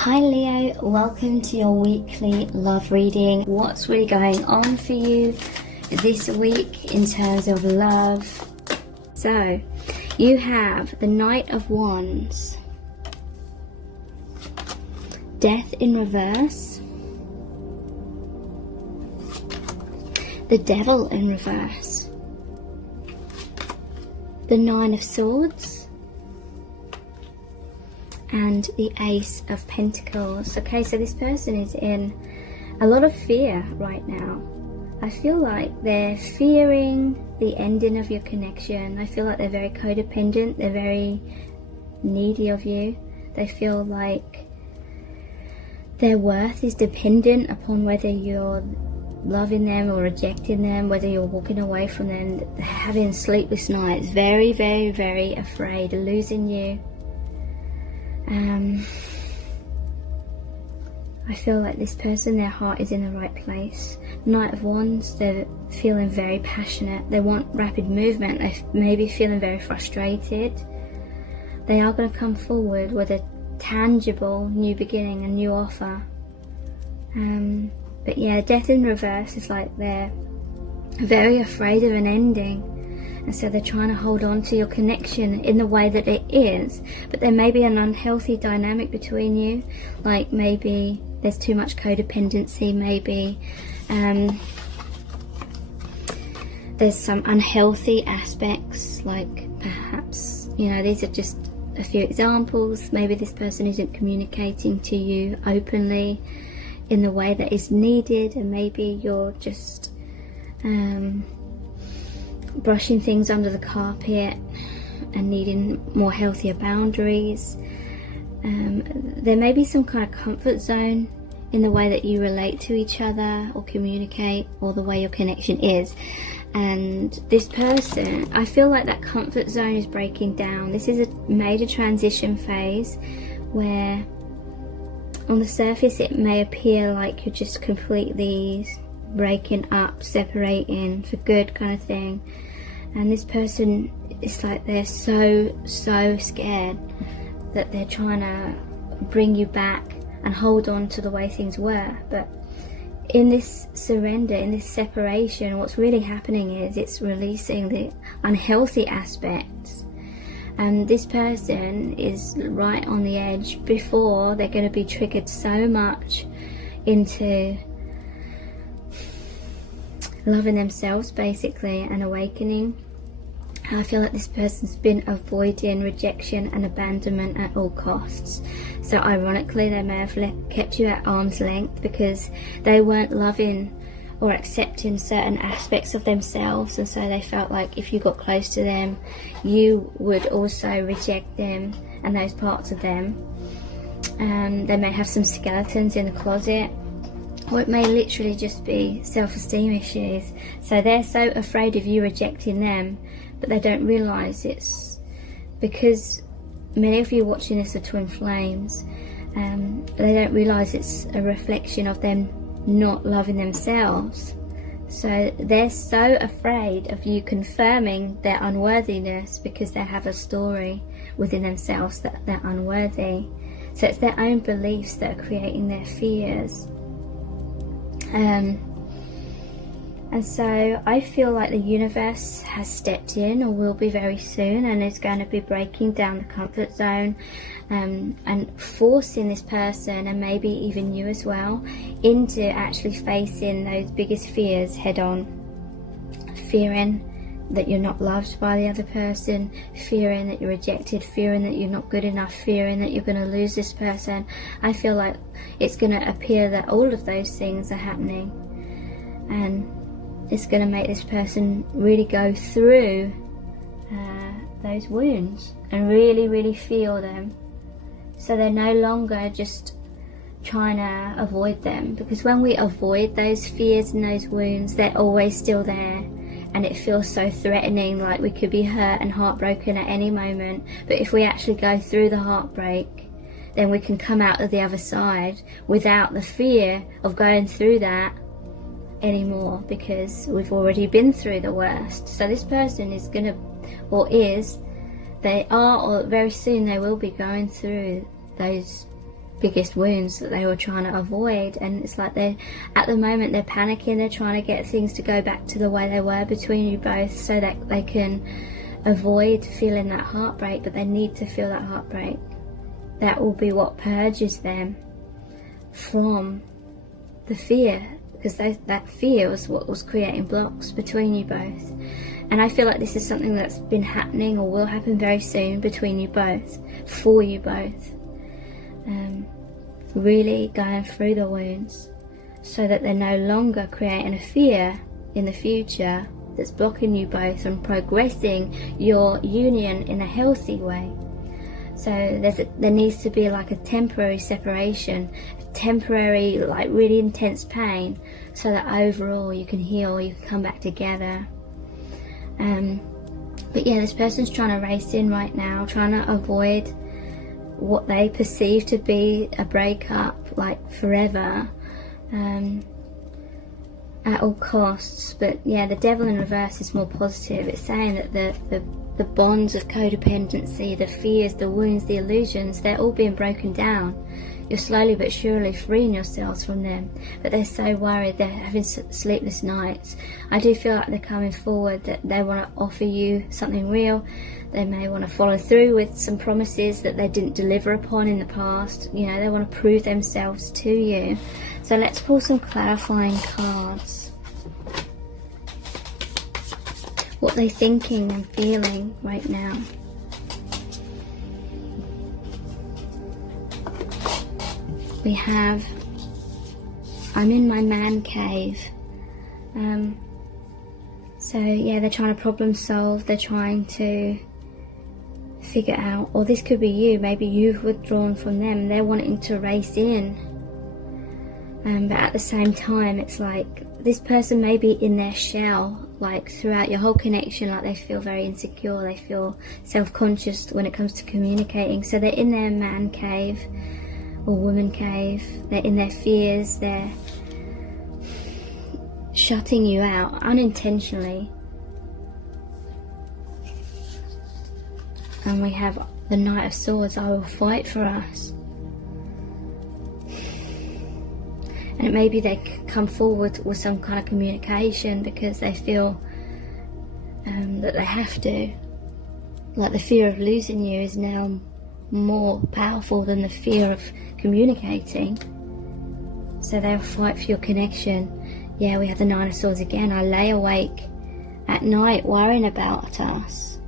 Hi Leo, welcome to your weekly love reading. What's really going on for you this week in terms of love? So, you have the Knight of Wands, Death in reverse, the Devil in reverse, the Nine of Swords, and the Ace of Pentacles. Okay, so this person is in a lot of fear right now. I feel like they're fearing the ending of your connection. I feel like they're very codependent. They're very needy of you. They feel like their worth is dependent upon whether you're loving them or rejecting them, whether you're walking away from them. They're having sleepless nights. Very, very, very afraid of losing you. I feel like this person, their heart is in the right place. Knight of Wands, they're feeling very passionate. They want rapid movement. They may be feeling very frustrated. They are going to come forward with a tangible new beginning, a new offer. But yeah, Death in reverse is like they're very afraid of an ending. And so they're trying to hold on to your connection in the way that it is. But there may be an unhealthy dynamic between you. Like maybe there's too much codependency. Maybe there's some unhealthy aspects. Like perhaps, you know, these are just a few examples. Maybe this person isn't communicating to you openly in the way that is needed. And maybe you're just brushing things under the carpet and needing more healthier boundaries. There may be some kind of comfort zone in the way that you relate to each other or communicate, or the way your connection is. And this person, I feel like that comfort zone is breaking down. This is a major transition phase where on the surface it may appear like you're just completely breaking up, separating for good kind of thing. And this person, it's like they're so scared that they're trying to bring you back and hold on to the way things were. But in this surrender, in this separation, what's really happening is it's releasing the unhealthy aspects. And this person is right on the edge before they're going to be triggered so much into loving themselves basically and awakening. I feel like this person's been avoiding rejection and abandonment at all costs. So ironically, they may have kept you at arm's length because they weren't loving or accepting certain aspects of themselves, and so they felt like if you got close to them, you would also reject them and those parts of them. They may have some skeletons in the closet, or it may literally just be self-esteem issues. So they're so afraid of you rejecting them, but they don't realise it's because many of you watching this are twin flames. They don't realise it's a reflection of them not loving themselves. So they're so afraid of you confirming their unworthiness because they have a story within themselves that they're unworthy. So it's their own beliefs that are creating their fears. And so I feel like the universe has stepped in, or will be very soon, and is going to be breaking down the comfort zone and forcing this person, and maybe even you as well, into actually facing those biggest fears head on. Fearing that you're not loved by the other person, fearing that you're rejected, fearing that you're not good enough, fearing that you're going to lose this person. I feel like it's going to appear that all of those things are happening, and it's going to make this person really go through those wounds and really feel them. So they're no longer just trying to avoid them, because when we avoid those fears and those wounds, they're always still there, and it feels so threatening, like we could be hurt and heartbroken at any moment. But if we actually go through the heartbreak, then we can come out of the other side without the fear of going through that anymore, because we've already been through the worst. So this person is going to, or is, they are, or very soon they will be going through those biggest wounds that they were trying to avoid. And it's like they're, at the moment, they're panicking, they're trying to get things to go back to the way they were between you both, so that they can avoid feeling that heartbreak. But they need to feel that heartbreak. That will be what purges them from the fear, because that fear was what was creating blocks between you both. And I feel like this is something that's been happening or will happen very soon between you both, for you both. Really going through the wounds, so that they're no longer creating a fear in the future that's blocking you both from progressing your union in a healthy way. So there needs to be like a temporary separation, temporary, like really intense pain, so that overall you can heal, you can come back together. But yeah, this person's trying to race in right now, trying to avoid what they perceive to be a breakup, like forever, at all costs. But yeah, the devil in reverse is more positive. It's saying that the bonds of codependency, the fears, the wounds, the illusions, they're all being broken down. You're slowly but surely freeing yourselves from them, but they're so worried, they're having sleepless nights. I do feel like they're coming forward, that they want to offer you something real. They may want to follow through with some promises that they didn't deliver upon in the past. You know, they want to prove themselves to you. So let's pull some clarifying cards. What they're thinking and feeling right now. We have, I'm in my man cave. So yeah, they're trying to problem solve, they're trying to figure out, or this could be you, maybe you've withdrawn from them, they're wanting to race in. But at the same time, it's like this person may be in their shell, like throughout your whole connection, like they feel very insecure, they feel self-conscious when it comes to communicating. So they're in their man cave or woman cave, they're in their fears, they're shutting you out unintentionally. And we have the Knight of Swords, I will fight for us. And it may be they come forward with some kind of communication because they feel that they have to. Like the fear of losing you is now more powerful than the fear of communicating. So they'll fight for your connection. Yeah, we have the Nine of Swords again. I lay awake at night worrying about us.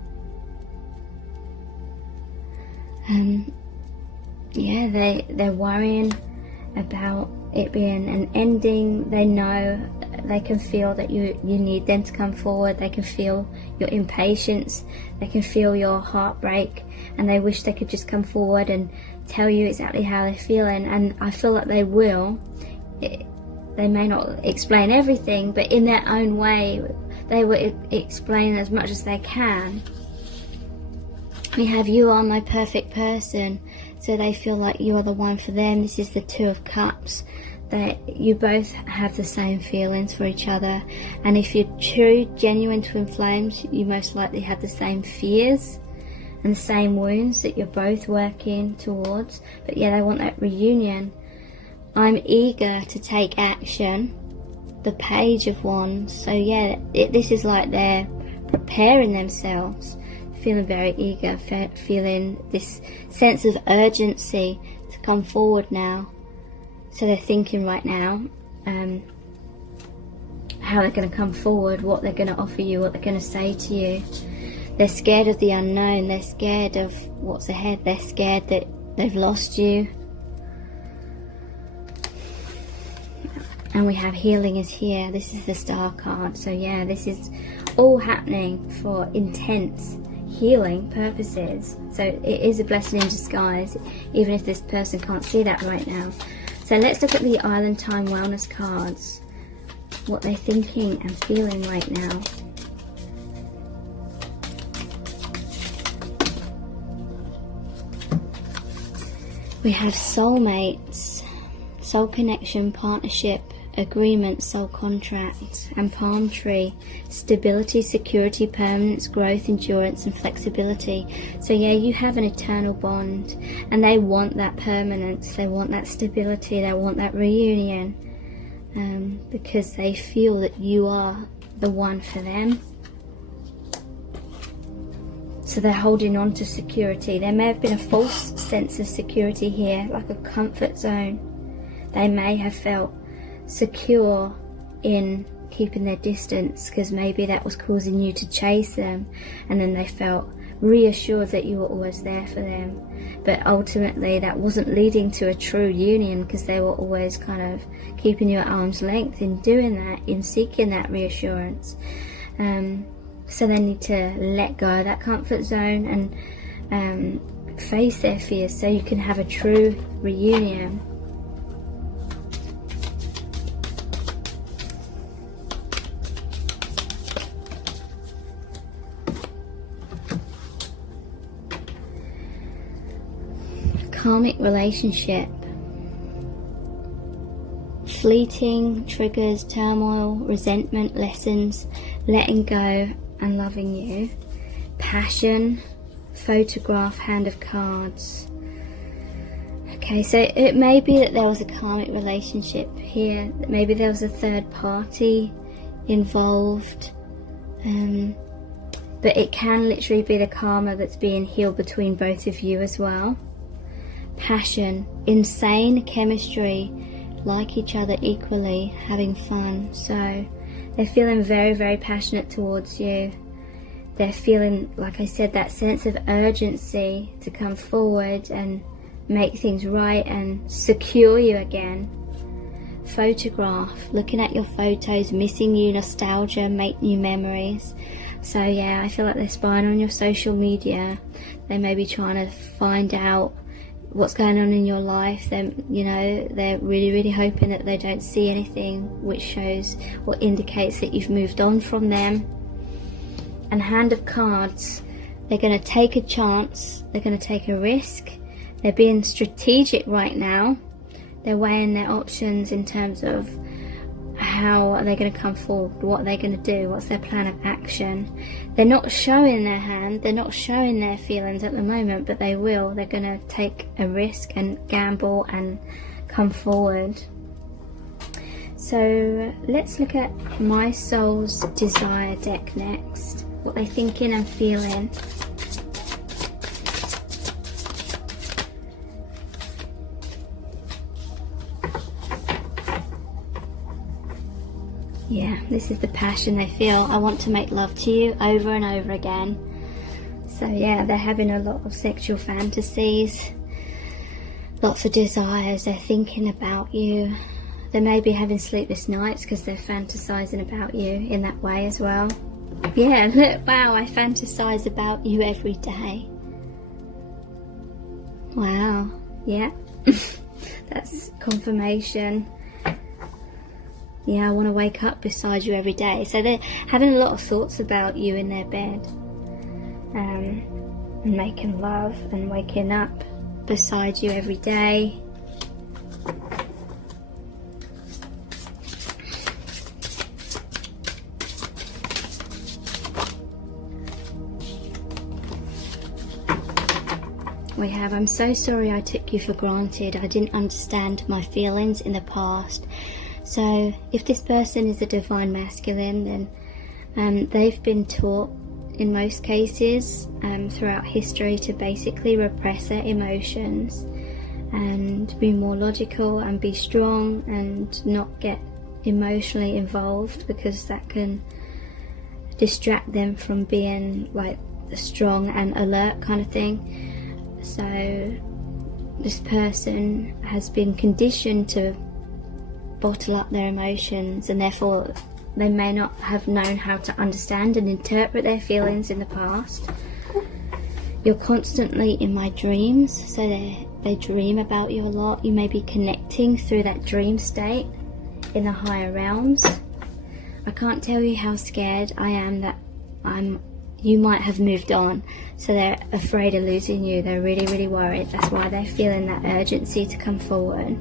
Yeah, they're worrying about it being an ending. They know, they can feel that you need them to come forward. They can feel your impatience, they can feel your heartbreak, and they wish they could just come forward and tell you exactly how they're feeling. And I feel like they will. They may not explain everything, but in their own way they will explain as much as they can. We have, you are my perfect person. So they feel like you are the one for them. This is the Two of Cups. That you both have the same feelings for each other. And if you're true, genuine twin flames, you most likely have the same fears and the same wounds that you're both working towards. But yeah, they want that reunion. I'm eager to take action. The Page of Wands. So yeah, this is like they're preparing themselves. Feeling very eager, feeling this sense of urgency to come forward now. So they're thinking right now how they're going to come forward, what they're going to offer you, what they're going to say to you. They're scared of the unknown, they're scared of what's ahead, they're scared that they've lost you. And we have healing is here. This is the Star card. So yeah, this is all happening for intense healing purposes. So it is a blessing in disguise, even if this person can't see that right now. So let's look at the Island Time Wellness cards, what they're thinking and feeling right now. We have soulmates, soul connection, partnership, agreement, soul contract, and palm tree. Stability, security, permanence, growth, endurance, and flexibility. So yeah, you have an eternal bond, and they want that permanence, they want that stability, they want that reunion, because they feel that you are the one for them. So they're holding on to security. There may have been a false sense of security here, like a comfort zone. They may have felt secure in keeping their distance because maybe that was causing you to chase them, and then they felt reassured that you were always there for them. But ultimately that wasn't leading to a true union, because they were always kind of keeping you at arm's length in doing that, in seeking that reassurance. So they need to let go of that comfort zone and face their fears so you can have a true reunion. Karmic relationship. Fleeting triggers, turmoil, resentment, lessons, letting go and loving you. Passion, photograph, hand of cards. Okay, so it may be that there was a karmic relationship here. Maybe there was a third party involved. But it can literally be the karma that's being healed between both of you as well. Passion, insane chemistry, like each other equally, having fun. So they're feeling very, very passionate towards you. They're feeling, like I said, that sense of urgency to come forward and make things right and secure you again. Photograph, looking at your photos, missing you, nostalgia, make new memories. So yeah, I feel like they're spying on your social media. They may be trying to find out what's going on in your life. They're really hoping that they don't see anything which shows or indicates that you've moved on from them. And hand of cards, they're going to take a chance, they're going to take a risk, they're being strategic right now, they're weighing their options in terms of how are they going to come forward, what are they going to do, what's their plan of action. They're not showing their hand, they're not showing their feelings at the moment, but they will. They're going to take a risk and gamble and come forward. So let's look at my soul's desire deck next, what they're thinking and feeling. Yeah, this is the passion they feel. I want to make love to you over and over again. So yeah, they're having a lot of sexual fantasies, lots of desires. They're thinking about you. They may be having sleepless nights because they're fantasizing about you in that way as well. Yeah, look, wow, I fantasize about you every day. Wow, yeah. That's confirmation. Yeah, I want to wake up beside you every day. So they're having a lot of thoughts about you in their bed, and making love and waking up beside you every day. We have, I'm so sorry I took you for granted. I didn't understand my feelings in the past. So if this person is a divine masculine, then they've been taught in most cases throughout history to basically repress their emotions and be more logical and be strong and not get emotionally involved, because that can distract them from being like strong and alert kind of thing. So this person has been conditioned to bottle up their emotions, and therefore they may not have known how to understand and interpret their feelings in the past. You're constantly in my dreams, so they dream about you a lot. You may be connecting through that dream state in the higher realms. I can't tell you how scared I am that you might have moved on, so they're afraid of losing you. They're really worried. That's why they're feeling that urgency to come forward.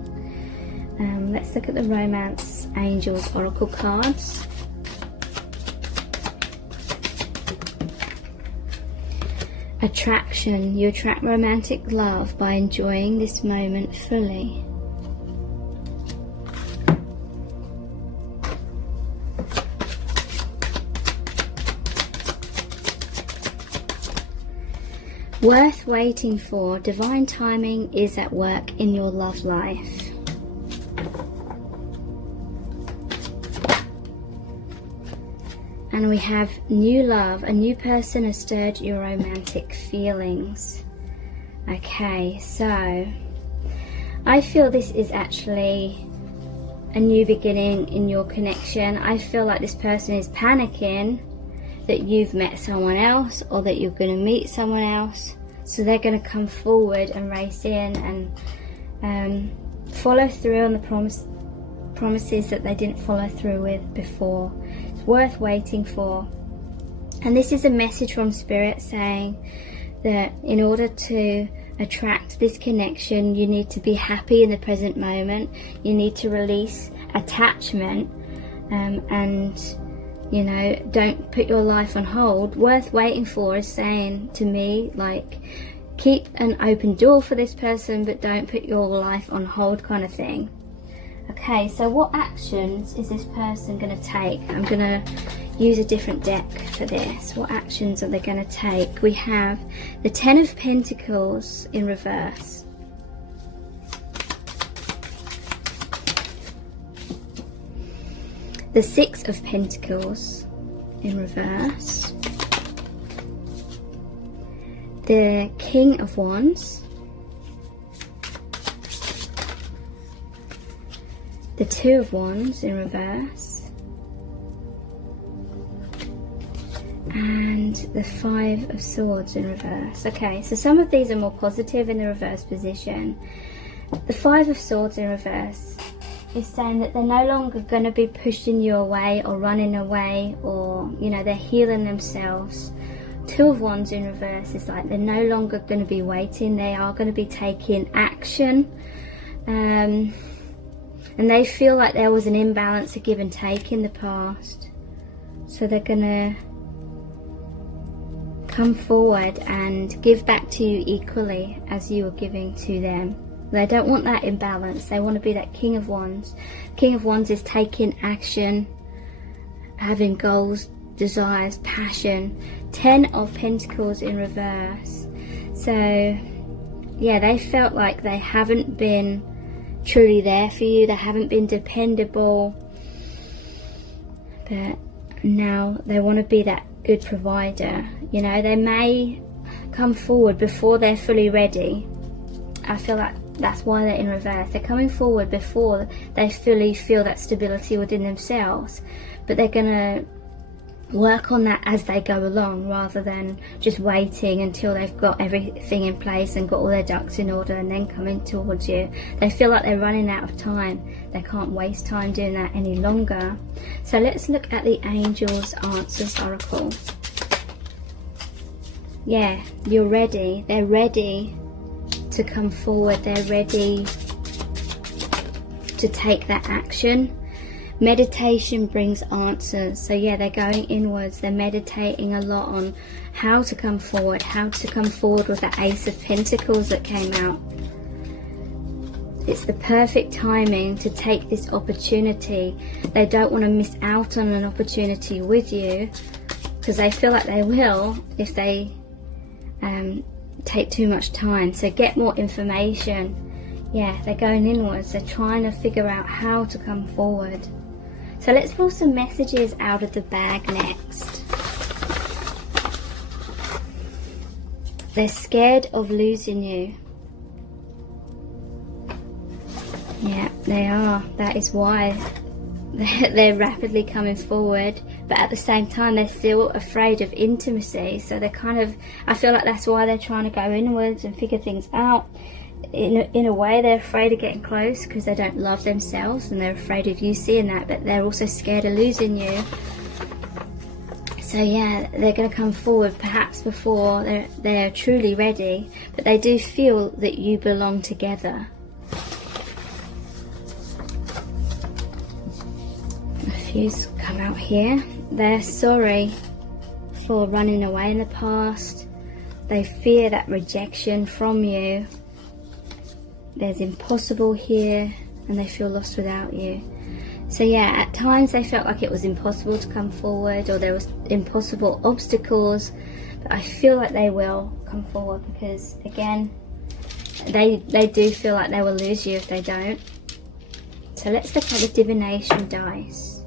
Let's look at the Romance Angels Oracle cards. Attraction. You attract romantic love by enjoying this moment fully. Worth waiting for. Divine timing is at work in your love life. And we have new love. A new person has stirred your romantic feelings. Okay, so I feel this is actually a new beginning in your connection. I feel like this person is panicking that you've met someone else or that you're going to meet someone else. So they're going to come forward and race in and follow through on the promises that they didn't follow through with before. It's worth waiting for. And this is a message from Spirit saying that in order to attract this connection, you need to be happy in the present moment. You need to release attachment and you know, don't put your life on hold. Worth waiting for is saying to me, like, keep an open door for this person, but don't put your life on hold, kind of thing. Okay, so what actions is this person going to take? I'm going to use a different deck for this. What actions are they going to take? We have the Ten of Pentacles in reverse. The Six of Pentacles in reverse. The King of Wands. The Two of Wands in reverse. And the Five of Swords in reverse. Okay, so some of these are more positive in the reverse position. The Five of Swords in reverse is saying that they're no longer going to be pushing you away or running away, or, you know, they're healing themselves. Two of Wands in reverse is like they're no longer going to be waiting. They are going to be taking action. And they feel like there was an imbalance of give and take in the past. So they're going to come forward and give back to you equally as you were giving to them. They don't want that imbalance. They want to be that King of Wands. King of Wands is taking action, having goals, desires, passion. Ten of Pentacles in reverse. So, yeah, they felt like they haven't been truly there for you. They haven't been dependable. But now they want to be that good provider. You know, they may come forward before they're fully ready. I feel like that's why they're in reverse. They're coming forward before they fully feel that stability within themselves, but they're going to work on that as they go along, rather than just waiting until they've got everything in place and got all their ducks in order and then coming towards you. They feel like they're running out of time. They can't waste time doing that any longer. So let's look at the Angels Answers Oracle. Yeah, you're ready. They're ready to come forward. They're ready to take that action. Meditation brings answers. So yeah, they're going inwards. They're meditating a lot on how to come forward with the Ace of Pentacles that came out. It's the perfect timing to take this opportunity. They don't want to miss out on an opportunity with you, because they feel like they will if they take too much time. So get more information. Yeah, they're going inwards. They're trying to figure out how to come forward. So let's pull some messages out of the bag next. They're scared of losing you. Yeah, they are. That is why they're rapidly coming forward, but at the same time they're still afraid of intimacy. So they're kind of, I feel like that's why they're trying to go inwards and figure things out. In a way, they're afraid of getting close because they don't love themselves and they're afraid of you seeing that, but they're also scared of losing you. So yeah, they're going to come forward perhaps before they're truly ready, but they do feel that you belong together. Nephews come out here. They're sorry for running away in the past. They fear that rejection from you. There's impossible here, and they feel lost without you. So yeah, at times they felt like it was impossible to come forward, or there was impossible obstacles, but I feel like they will come forward, because again, they do feel like they will lose you if they don't. So let's look at the divination dice.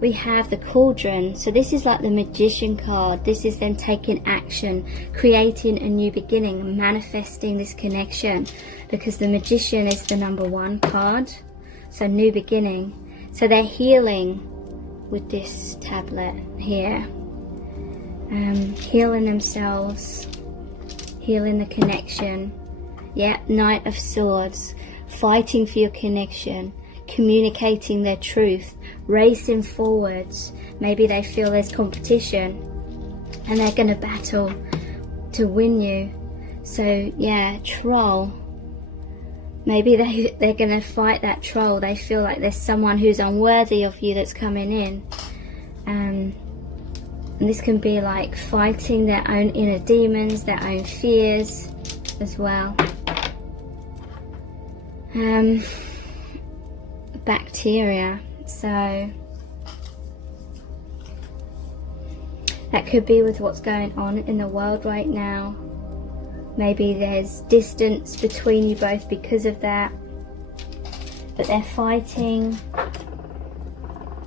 We have the cauldron. So this is like the magician card. This is them taking action, creating a new beginning, manifesting this connection, because the magician is the number 1 card. So new beginning. So they're healing with this tablet here. Healing themselves, healing the connection. Yeah, Knight of Swords, fighting for your connection, communicating their truth, racing forwards. Maybe they feel there's competition and they're going to battle to win you. So yeah, troll. Maybe they're going to fight that troll. They feel like there's someone who's unworthy of you that's coming in. And this can be like fighting their own inner demons, their own fears as well. Bacteria. So that could be with what's going on in the world right now. Maybe there's distance between you both because of that, but they're fighting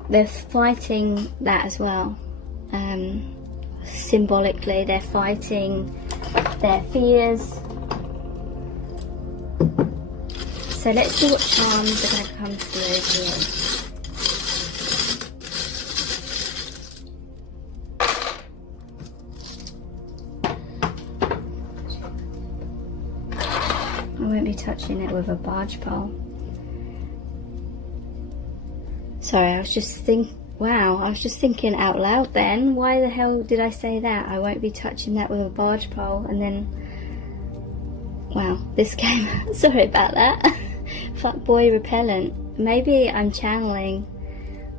that as well. Symbolically, they're fighting their fears. So let's see what charms are going to come through here. I won't be touching it with a barge pole. Sorry, I was just thinking out loud then. Why the hell did I say that? I won't be touching that with a barge pole. And then, wow, this came out. Sorry about that. Fuckboy repellent. Maybe I'm channeling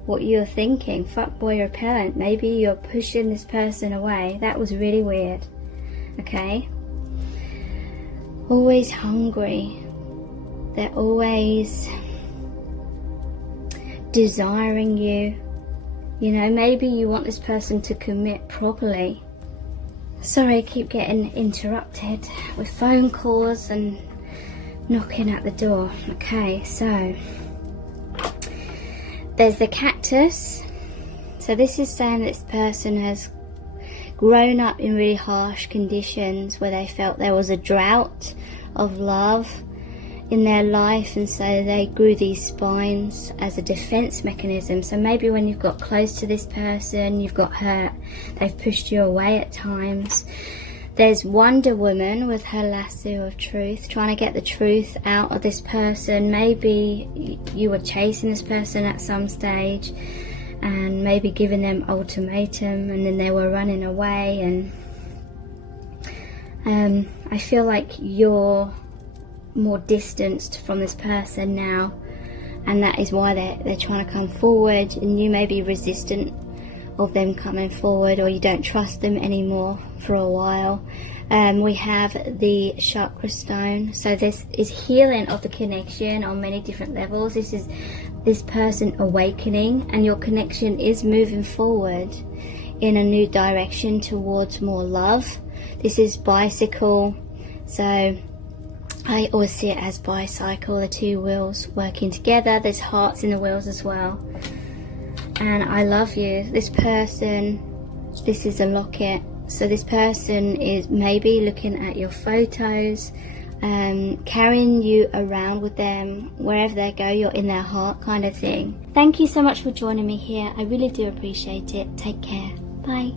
what you're thinking. Fuckboy repellent. Maybe you're pushing this person away. That was really weird. Okay. Always hungry. They're always desiring you. You know, maybe you want this person to commit properly. Sorry, I keep getting interrupted with phone calls and knocking at the door. Okay, so there's the cactus. So this is saying this person has grown up in really harsh conditions where they felt there was a drought of love in their life, and so they grew these spines as a defense mechanism. So maybe when you've got close to this person, you've got hurt, they've pushed you away at times. There's Wonder Woman with her lasso of truth, trying to get the truth out of this person. Maybe you were chasing this person at some stage and maybe giving them ultimatum, and then they were running away. And I feel like you're more distanced from this person now, and that is why they're trying to come forward, and you may be resistant of them coming forward, or you don't trust them anymore for a while. We have the chakra stone. So this is healing of the connection on many different levels. This is this person awakening, and your connection is moving forward in a new direction towards more love. This is bicycle. So I always see it as bicycle, the two wheels working together. There's hearts in the wheels as well. And I love you. This person, this is a locket. So this person is maybe looking at your photos, carrying you around with them. Wherever they go, you're in their heart, kind of thing. Thank you so much for joining me here. I really do appreciate it. Take care. Bye.